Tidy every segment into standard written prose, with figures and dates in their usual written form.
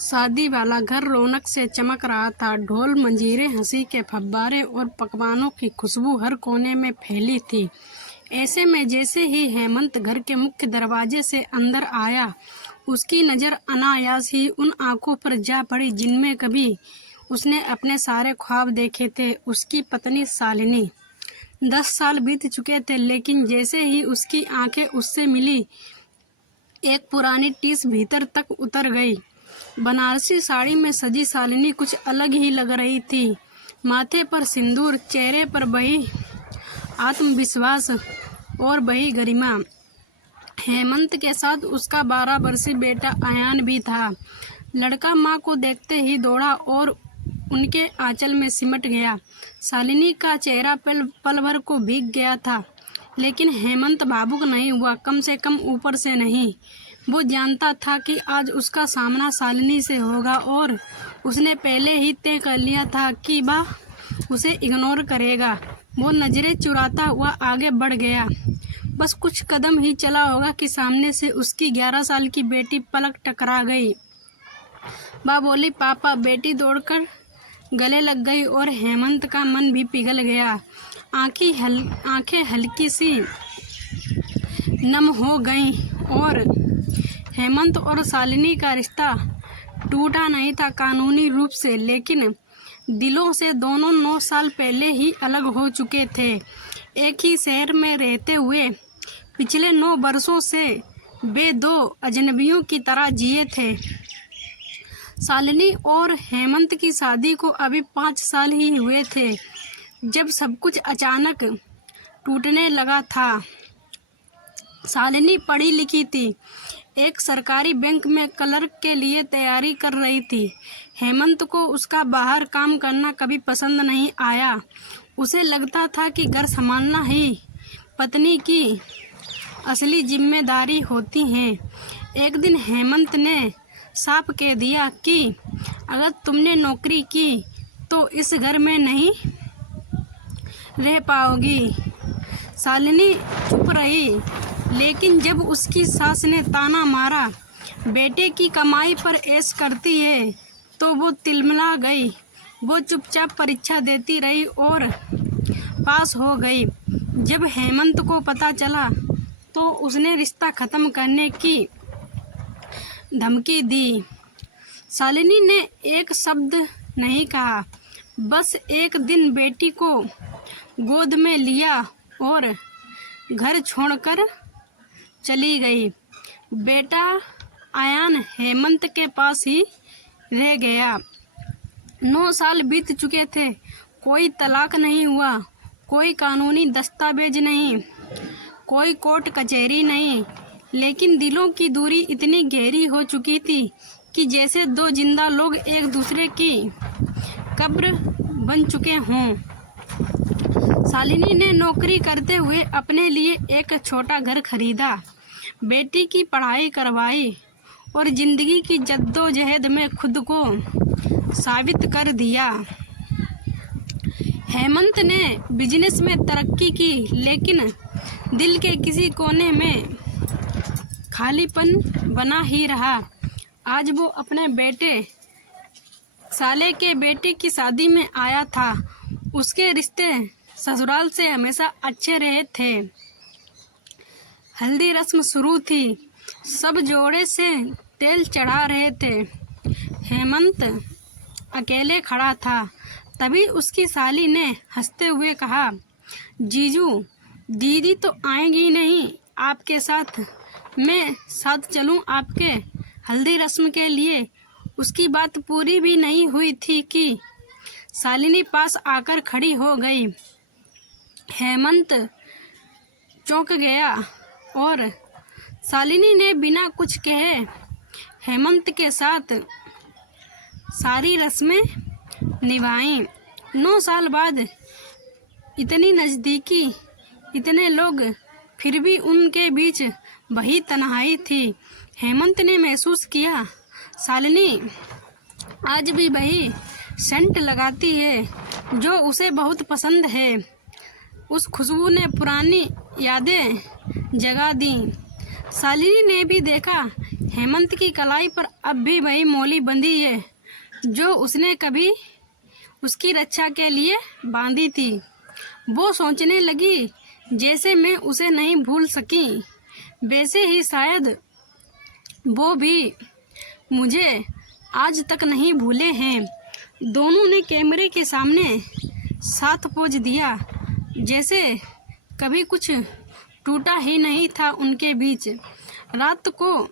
शादी वाला घर रौनक से चमक रहा था। ढोल मंजीरे, हंसी के फव्वारे और पकवानों की खुशबू हर कोने में फैली थी। ऐसे में जैसे ही हेमंत घर के मुख्य दरवाजे से अंदर आया, उसकी नज़र अनायास ही उन आंखों पर जा पड़ी जिनमें कभी उसने अपने सारे ख्वाब देखे थे। उसकी पत्नी शालिनी। 10 साल बीत चुके थे, लेकिन जैसे ही उसकी आंखें उससे मिली, एक पुरानी टीस भीतर तक उतर गई। बनारसी साड़ी में सजी शालिनी कुछ अलग ही लग रही थी। माथे पर सिंदूर, चेहरे पर वही आत्मविश्वास और वही गरिमा। हेमंत के साथ उसका 12 वर्षीय बेटा अयान भी था। लड़का माँ को देखते ही दौड़ा और उनके आंचल में सिमट गया। शालिनी का चेहरा पल भर को भीग गया था, लेकिन हेमंत भावुक नहीं हुआ, कम से कम ऊपर से नहीं। वो जानता था कि आज उसका सामना शालिनी से होगा और उसने पहले ही तय कर लिया था कि वह उसे इग्नोर करेगा। वो नज़रें चुराता हुआ आगे बढ़ गया। बस कुछ कदम ही चला होगा कि सामने से उसकी 11 साल की बेटी पलक टकरा गई। वह बोली, पापा। बेटी दौड़कर गले लग गई और हेमंत का मन भी पिघल गया। आंखें हल्की सी नम हो गईं और हेमंत और शालिनी का रिश्ता टूटा नहीं था कानूनी रूप से, लेकिन दिलों से दोनों 9 साल पहले ही अलग हो चुके थे। एक ही शहर में रहते हुए पिछले 9 वर्षों से वे 2 अजनबियों की तरह जिए थे। शालिनी और हेमंत की शादी को अभी 5 साल ही हुए थे जब सब कुछ अचानक टूटने लगा था। शालिनी पढ़ी लिखी थी, एक सरकारी बैंक में क्लर्क के लिए तैयारी कर रही थी। हेमंत को उसका बाहर काम करना कभी पसंद नहीं आया। उसे लगता था कि घर संभालना ही पत्नी की असली जिम्मेदारी होती है। एक दिन हेमंत ने साफ कह दिया कि अगर तुमने नौकरी की तो इस घर में नहीं रह पाओगी। शालिनी चुप रही, लेकिन जब उसकी सास ने ताना मारा, बेटे की कमाई पर ऐश करती है, तो वो तिलमिला गई। वो चुपचाप परीक्षा देती रही और पास हो गई। जब हेमंत को पता चला तो उसने रिश्ता खत्म करने की धमकी दी। शालिनी ने एक शब्द नहीं कहा, बस एक दिन बेटी को गोद में लिया और घर छोड़कर चली गई। बेटा अयान हेमंत के पास ही रह गया। 9 साल बीत चुके थे, कोई तलाक नहीं हुआ, कोई कानूनी दस्तावेज नहीं, कोई कोर्ट कचहरी नहीं, लेकिन दिलों की दूरी इतनी गहरी हो चुकी थी कि जैसे 2 जिंदा लोग एक दूसरे की कब्र बन चुके हों। शालिनी ने नौकरी करते हुए अपने लिए एक छोटा घर खरीदा, बेटी की पढ़ाई करवाई और जिंदगी की जद्दोजहद में खुद को साबित कर दिया। हेमंत ने बिजनेस में तरक्की की, लेकिन दिल के किसी कोने में खालीपन बना ही रहा। आज वो अपने बेटे साले के बेटे की शादी में आया था। उसके रिश्ते ससुराल से हमेशा अच्छे रहे थे। हल्दी रस्म शुरू थी, सब जोड़े से तेल चढ़ा रहे थे। हेमंत अकेले खड़ा था। तभी उसकी साली ने हंसते हुए कहा, जीजू, दीदी तो आएंगी नहीं आपके साथ, मैं साथ चलूं आपके हल्दी रस्म के लिए। उसकी बात पूरी भी नहीं हुई थी कि शालिनी पास आकर खड़ी हो गई। हेमंत चौंक गया और शालिनी ने बिना कुछ कहे हेमंत के साथ सारी रस्में निभाईं। 9 साल बाद इतनी नज़दीकी, इतने लोग, फिर भी उनके बीच वही तन्हाई थी। हेमंत ने महसूस किया, शालिनी आज भी वही सेंट लगाती है जो उसे बहुत पसंद है। उस खुशबू ने पुरानी यादें जगा दी। शालिनी ने भी देखा हेमंत की कलाई पर अब भी वही मोली बंधी है जो उसने कभी उसकी रक्षा के लिए बांधी थी। वो सोचने लगी, जैसे मैं उसे नहीं भूल सकी वैसे ही शायद वो भी मुझे आज तक नहीं भूले हैं। दोनों ने कैमरे के सामने साथ पोज दिया, जैसे कभी कुछ टूटा ही नहीं था उनके बीच। रात को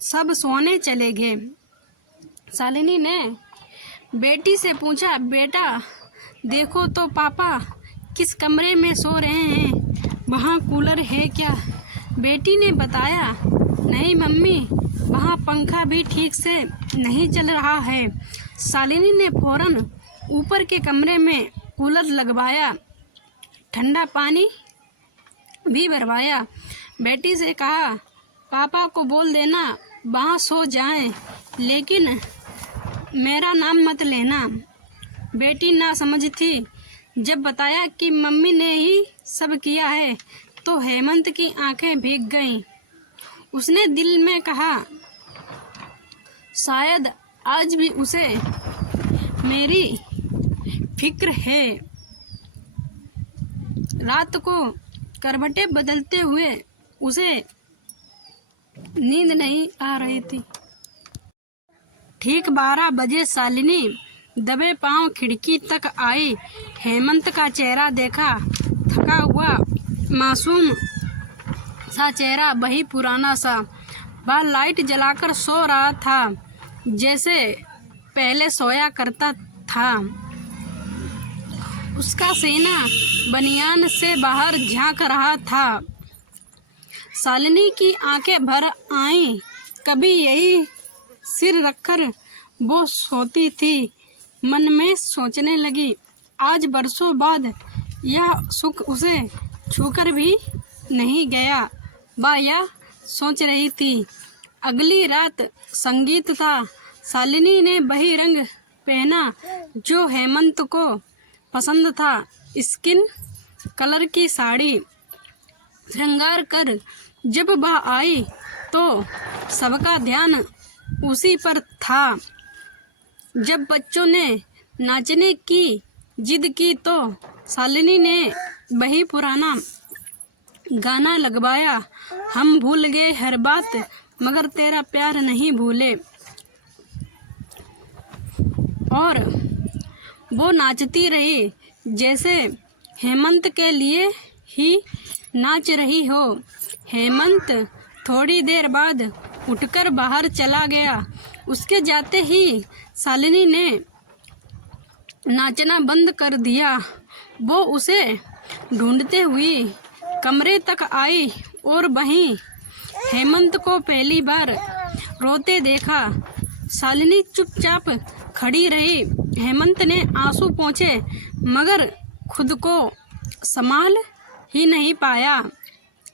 सब सोने चले गए। शालिनी ने बेटी से पूछा, बेटा देखो तो पापा किस कमरे में सो रहे हैं, वहाँ कूलर है क्या? बेटी ने बताया, नहीं मम्मी, वहाँ पंखा भी ठीक से नहीं चल रहा है। शालिनी ने फौरन ऊपर के कमरे में कूलर लगवाया, ठंडा पानी भी भरवाया। बेटी से कहा, पापा को बोल देना वहाँ सो जाएं, लेकिन मेरा नाम मत लेना। बेटी ना समझ थी। जब बताया कि मम्मी ने ही सब किया है तो हेमंत की आंखें भीग गईं। उसने दिल में कहा, शायद आज भी उसे मेरी फिक्र है। रात को करवटें बदलते हुए उसे नींद नहीं आ रही थी। ठीक 12 बजे शालिनी दबे पांव खिड़की तक आई। हेमंत का चेहरा देखा, थका हुआ मासूम सा चेहरा, वही पुराना सा। वह लाइट जलाकर सो रहा था जैसे पहले सोया करता था। उसका सीना बनियान से बाहर झांक रहा था। शालिनी की आंखें भर आईं। कभी यही सिर रखकर वो सोती थी। मन में सोचने लगी, आज बरसों बाद यह सुख उसे छूकर भी नहीं गया। वह यह सोच रही थी। अगली रात संगीत था। शालिनी ने वही रंग पहना जो हेमंत को पसंद था, स्किन कलर की साड़ी। श्रृंगार कर जब वह आई तो सबका ध्यान उसी पर था। जब बच्चों ने नाचने की जिद की तो शालिनी ने वही पुराना गाना लगवाया, हम भूल गए हर बात मगर तेरा प्यार नहीं भूले। और वो नाचती रही जैसे हेमंत के लिए ही नाच रही हो। हेमंत थोड़ी देर बाद उठकर बाहर चला गया। उसके जाते ही शालिनी ने नाचना बंद कर दिया। वो उसे ढूंढते हुई कमरे तक आई और वहीं हेमंत को पहली बार रोते देखा। शालिनी चुपचाप खड़ी रही। हेमंत ने आंसू पोंछे मगर खुद को संभाल ही नहीं पाया।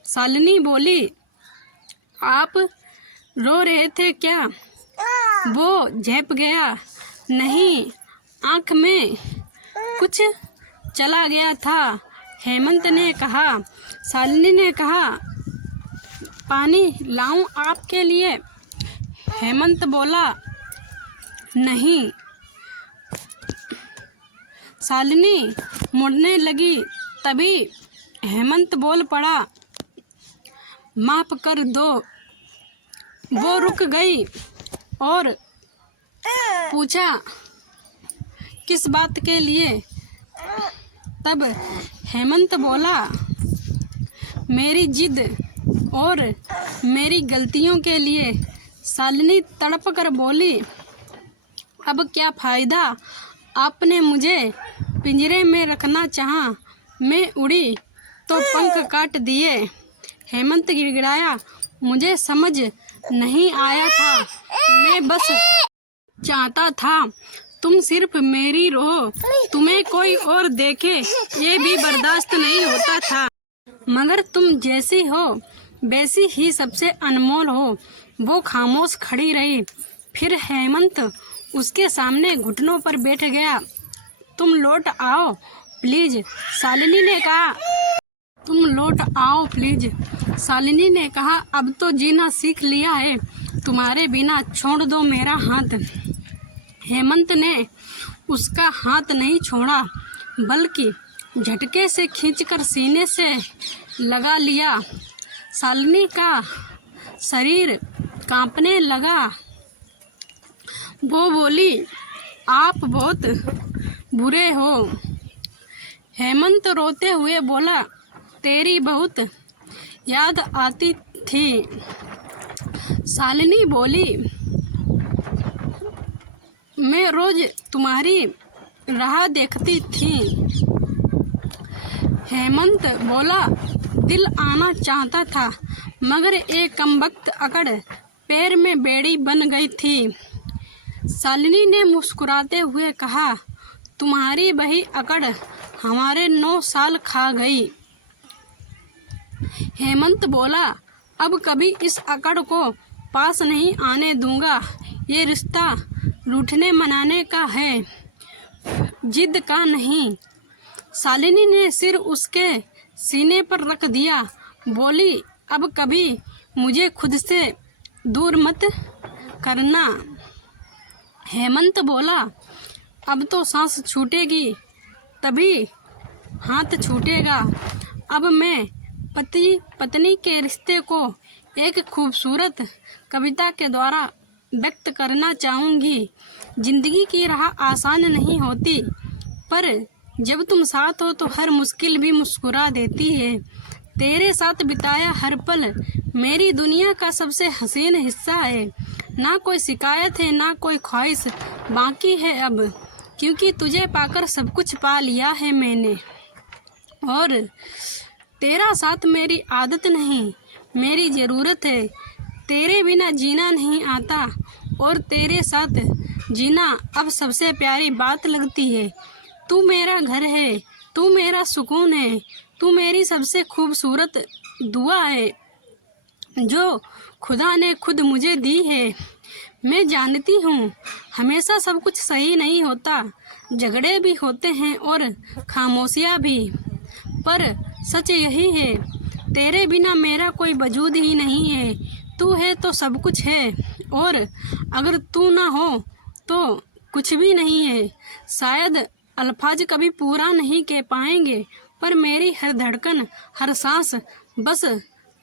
शालिनी बोली, आप रो रहे थे क्या? वो झेप गया, नहीं, आँख में कुछ चला गया था। हेमंत ने कहा। शालिनी ने कहा, पानी लाऊं आपके लिए? हेमंत बोला, नहीं। शालिनी मुड़ने लगी, तभी हेमंत बोल पड़ा, माफ कर दो। वो रुक गई और पूछा, किस बात के लिए? तब हेमंत बोला, मेरी जिद और मेरी गलतियों के लिए। शालिनी तड़प कर बोली, अब क्या फ़ायदा? आपने मुझे पिंजरे में रखना चाहा, मैं उड़ी तो पंख काट दिए। हेमंत गिड़गिड़ाया, मुझे समझ नहीं आया था, मैं बस चाहता था तुम सिर्फ मेरी रहो, तुम्हें कोई और देखे ये भी बर्दाश्त नहीं होता था। मगर तुम जैसी हो वैसी ही सबसे अनमोल हो। वो खामोश खड़ी रही। फिर हेमंत उसके सामने घुटनों पर बैठ गया। तुम लौट आओ प्लीज, शालिनी ने कहा, तुम लौट आओ प्लीज। शालिनी ने कहा, अब तो जीना सीख लिया है, तुम्हारे बिना छोड़ दो मेरा हाथ। हेमंत ने उसका हाथ नहीं छोड़ा, बल्कि झटके से खींचकर सीने से लगा लिया। शालिनी का शरीर कांपने लगा। वो बोली, आप बहुत बुरे हो। हेमंत रोते हुए बोला, तेरी बहुत याद आती थी। शालिनी बोली, मैं रोज तुम्हारी राह देखती थी। हेमंत बोला, दिल आना चाहता था, मगर एक कमबख्त अकड़ पैर में बेड़ी बन गई थी। शालिनी ने मुस्कुराते हुए कहा, तुम्हारी वही अकड़ हमारे 9 साल खा गई। हेमंत बोला, अब कभी इस अकड़ को पास नहीं आने दूंगा। ये रिश्ता रूठने मनाने का है, जिद का नहीं। शालिनी ने सिर उसके सीने पर रख दिया, बोली, अब कभी मुझे खुद से दूर मत करना। हेमंत बोला, अब तो सांस छूटेगी तभी हाथ छूटेगा। अब मैं पति पत्नी के रिश्ते को एक खूबसूरत कविता के द्वारा व्यक्त करना चाहूँगी। जिंदगी की राह आसान नहीं होती, पर जब तुम साथ हो तो हर मुश्किल भी मुस्कुरा देती है। तेरे साथ बिताया हर पल मेरी दुनिया का सबसे हसीन हिस्सा है। ना कोई शिकायत है, ना कोई ख्वाहिश बाकी है अब, क्योंकि तुझे पाकर सब कुछ पा लिया है मैंने। और तेरा साथ मेरी आदत नहीं, मेरी ज़रूरत है। तेरे बिना जीना नहीं आता, और तेरे साथ जीना अब सबसे प्यारी बात लगती है। तू मेरा घर है, तू मेरा सुकून है, तू मेरी सबसे खूबसूरत दुआ है, जो खुदा ने खुद मुझे दी है। मैं जानती हूँ हमेशा सब कुछ सही नहीं होता, झगड़े भी होते हैं और खामोशियाँ भी, पर सच यही है, तेरे बिना मेरा कोई वजूद ही नहीं है। तू है तो सब कुछ है, और अगर तू ना हो तो कुछ भी नहीं है। शायद अल्फाज कभी पूरा नहीं कह पाएंगे, पर मेरी हर धड़कन, हर सांस बस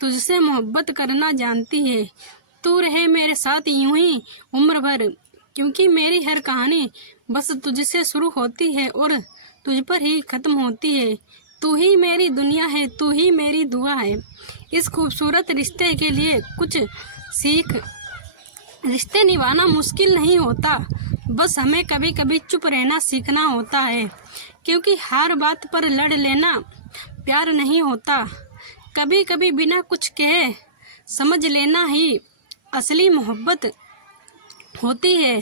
तुझसे मोहब्बत करना जानती है। तू रहे मेरे साथ यूं ही उम्र भर, क्योंकि मेरी हर कहानी बस तुझसे शुरू होती है और तुझ पर ही ख़त्म होती है। तू ही मेरी दुनिया है, तू ही मेरी दुआ है। इस खूबसूरत रिश्ते के लिए कुछ सीख। रिश्ते निभाना मुश्किल नहीं होता, बस हमें कभी कभी चुप रहना सीखना होता है, क्योंकि हर बात पर लड़ लेना प्यार नहीं होता। कभी कभी बिना कुछ कहे समझ लेना ही असली मोहब्बत होती है।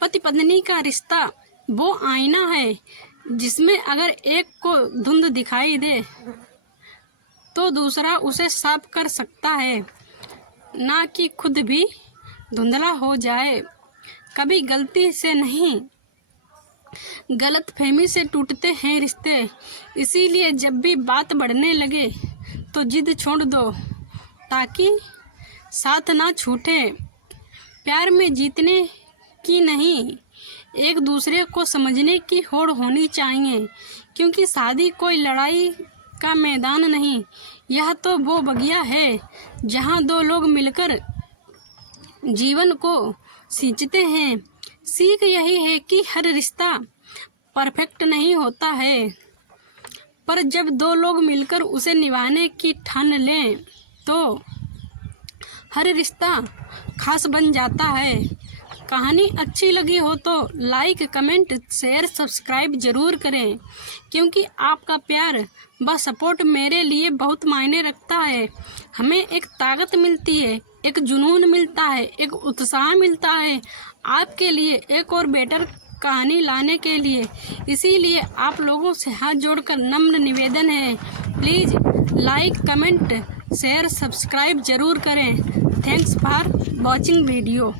पति पत्नी का रिश्ता वो आईना है, जिसमें अगर एक को धुंध दिखाई दे तो दूसरा उसे साफ कर सकता है, ना कि खुद भी धुंधला हो जाए। कभी गलती से नहीं, गलतफहमी से टूटते हैं रिश्ते। इसीलिए जब भी बात बढ़ने लगे तो जिद छोड़ दो, ताकि साथ ना छूटे। प्यार में जीतने की नहीं, एक दूसरे को समझने की होड़ होनी चाहिए, क्योंकि शादी कोई लड़ाई का मैदान नहीं, यह तो वो बगिया है जहाँ 2 लोग मिलकर जीवन को सींचते हैं। सीख यही है कि हर रिश्ता परफेक्ट नहीं होता है, पर जब 2 लोग मिलकर उसे निभाने की ठान लें तो हर रिश्ता खास बन जाता है। कहानी अच्छी लगी हो तो लाइक, कमेंट, शेयर, सब्सक्राइब ज़रूर करें, क्योंकि आपका प्यार व सपोर्ट मेरे लिए बहुत मायने रखता है। हमें एक ताकत मिलती है, एक जुनून मिलता है, एक उत्साह मिलता है आपके लिए एक और बेटर कहानी लाने के लिए। इसीलिए आप लोगों से हाथ जोड़कर नम्र निवेदन है, please like, comment, share, subscribe ज़रूर करें। Thanks for watching video.